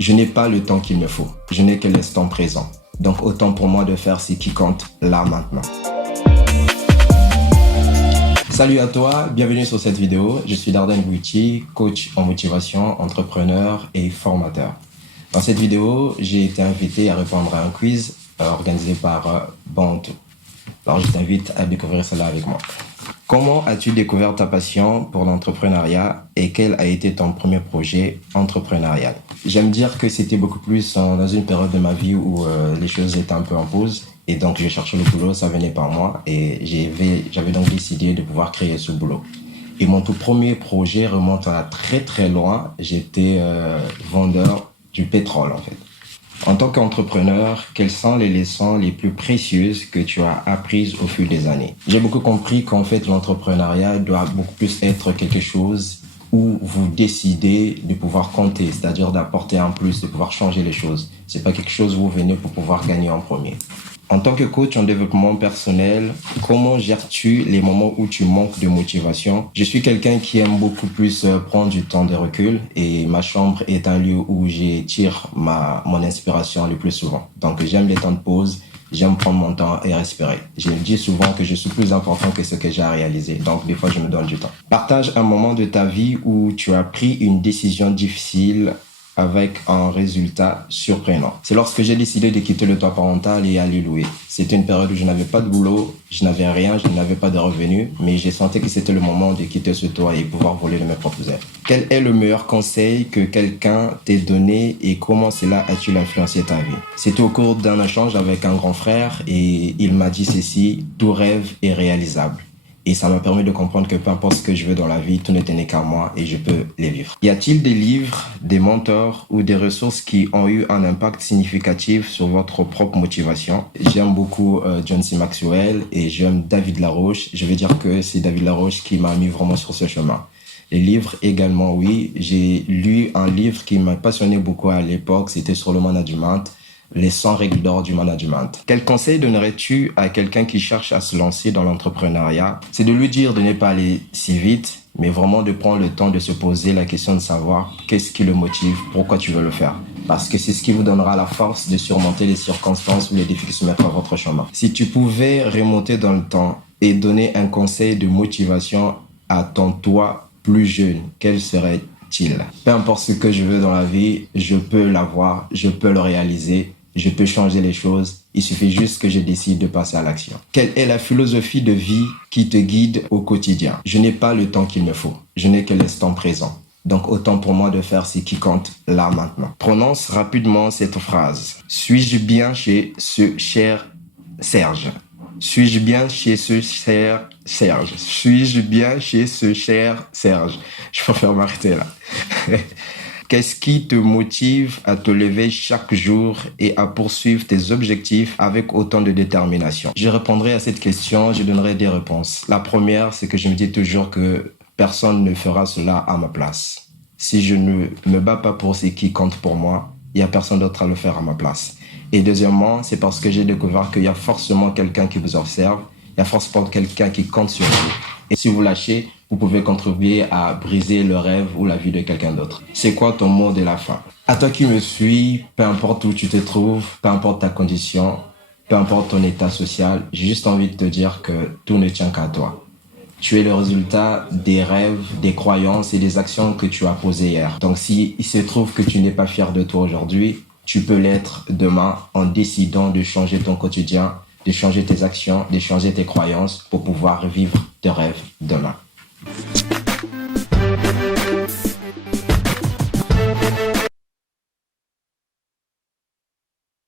Je n'ai pas le temps qu'il me faut. Je n'ai que l'instant présent. Donc autant pour moi de faire ce qui compte là maintenant. Salut à toi, bienvenue sur cette vidéo. Je suis Darden Bouti, coach en motivation, entrepreneur et formateur. Dans cette vidéo, j'ai été invité à répondre à un quiz organisé par Bantou. Alors je t'invite à découvrir cela avec moi. Comment as-tu découvert ta passion pour l'entrepreneuriat et quel a été ton premier projet entrepreneurial? J'aime dire que c'était beaucoup plus dans une période de ma vie où les choses étaient un peu en pause et donc je cherchais le boulot, ça venait par moi et j'avais donc décidé de pouvoir créer ce boulot. Et mon tout premier projet remonte à très très loin, j'étais vendeur du pétrole en fait. En tant qu'entrepreneur, quelles sont les leçons les plus précieuses que tu as apprises au fil des années? J'ai beaucoup compris qu'en fait, l'entrepreneuriat doit beaucoup plus être quelque chose où vous décidez de pouvoir compter, c'est-à-dire d'apporter un plus, de pouvoir changer les choses. C'est pas quelque chose où vous venez pour pouvoir gagner en premier. En tant que coach en développement personnel, comment gères-tu les moments où tu manques de motivation? Je suis quelqu'un qui aime beaucoup plus prendre du temps de recul et ma chambre est un lieu où je tire mon inspiration le plus souvent. Donc j'aime les temps de pause, j'aime prendre mon temps et respirer. Je me dis souvent que je suis plus important que ce que j'ai à réaliser. Donc des fois je me donne du temps. Partage un moment de ta vie où tu as pris une décision difficile avec un résultat surprenant. C'est lorsque j'ai décidé de quitter le toit parental et aller louer. C'était une période où je n'avais pas de boulot, je n'avais rien, je n'avais pas de revenus, mais j'ai senti que c'était le moment de quitter ce toit et pouvoir voler de mes propres ailes. Quel est le meilleur conseil que quelqu'un t'ait donné et comment cela a-t-il influencé ta vie? C'était au cours d'un échange avec un grand frère et il m'a dit ceci: tout rêve est réalisable. Et ça m'a permis de comprendre que peu importe ce que je veux dans la vie, tout n'est tenait qu'à moi et je peux les vivre. Y a-t-il des livres, des mentors ou des ressources qui ont eu un impact significatif sur votre propre motivation? J'aime beaucoup John C. Maxwell et j'aime David Laroche. Je vais dire que c'est David Laroche qui m'a mis vraiment sur ce chemin. Les livres également, oui. J'ai lu un livre qui m'a passionné beaucoup à l'époque. C'était sur le management. Les 100 règles d'or du management. Quel conseil donnerais-tu à quelqu'un qui cherche à se lancer dans l'entrepreneuriat? C'est de lui dire de ne pas aller si vite, mais vraiment de prendre le temps de se poser la question de savoir qu'est-ce qui le motive, pourquoi tu veux le faire. Parce que c'est ce qui vous donnera la force de surmonter les circonstances ou les défis qui se mettent à votre chemin. Si tu pouvais remonter dans le temps et donner un conseil de motivation à ton toi plus jeune, quel serait-il? Peu importe ce que je veux dans la vie, je peux l'avoir, je peux le réaliser. Je peux changer les choses, il suffit juste que je décide de passer à l'action. Quelle est la philosophie de vie qui te guide au quotidien? Je n'ai pas le temps qu'il me faut, je n'ai que l'instant présent. Donc autant pour moi de faire ce qui compte là maintenant. Prononce rapidement cette phrase. Suis-je bien chez ce cher Serge? Suis-je bien chez ce cher Serge? Suis-je bien chez ce cher Serge? Je préfère m'arrêter là. Qu'est-ce qui te motive à te lever chaque jour et à poursuivre tes objectifs avec autant de détermination? Je répondrai à cette question, je donnerai des réponses. La première, c'est que je me dis toujours que personne ne fera cela à ma place. Si je ne me bats pas pour ce qui compte pour moi, il n'y a personne d'autre à le faire à ma place. Et deuxièmement, c'est parce que j'ai découvert qu'il y a forcément quelqu'un qui vous observe, il y a forcément quelqu'un qui compte sur vous. Et si vous lâchez, vous pouvez contribuer à briser le rêve ou la vie de quelqu'un d'autre. C'est quoi ton mot de la fin? À toi qui me suis, peu importe où tu te trouves, peu importe ta condition, peu importe ton état social, j'ai juste envie de te dire que tout ne tient qu'à toi. Tu es le résultat des rêves, des croyances et des actions que tu as posées hier. Donc si il se trouve que tu n'es pas fier de toi aujourd'hui, tu peux l'être demain en décidant de changer ton quotidien, de changer tes actions, de changer tes croyances pour pouvoir vivre tes rêves demain.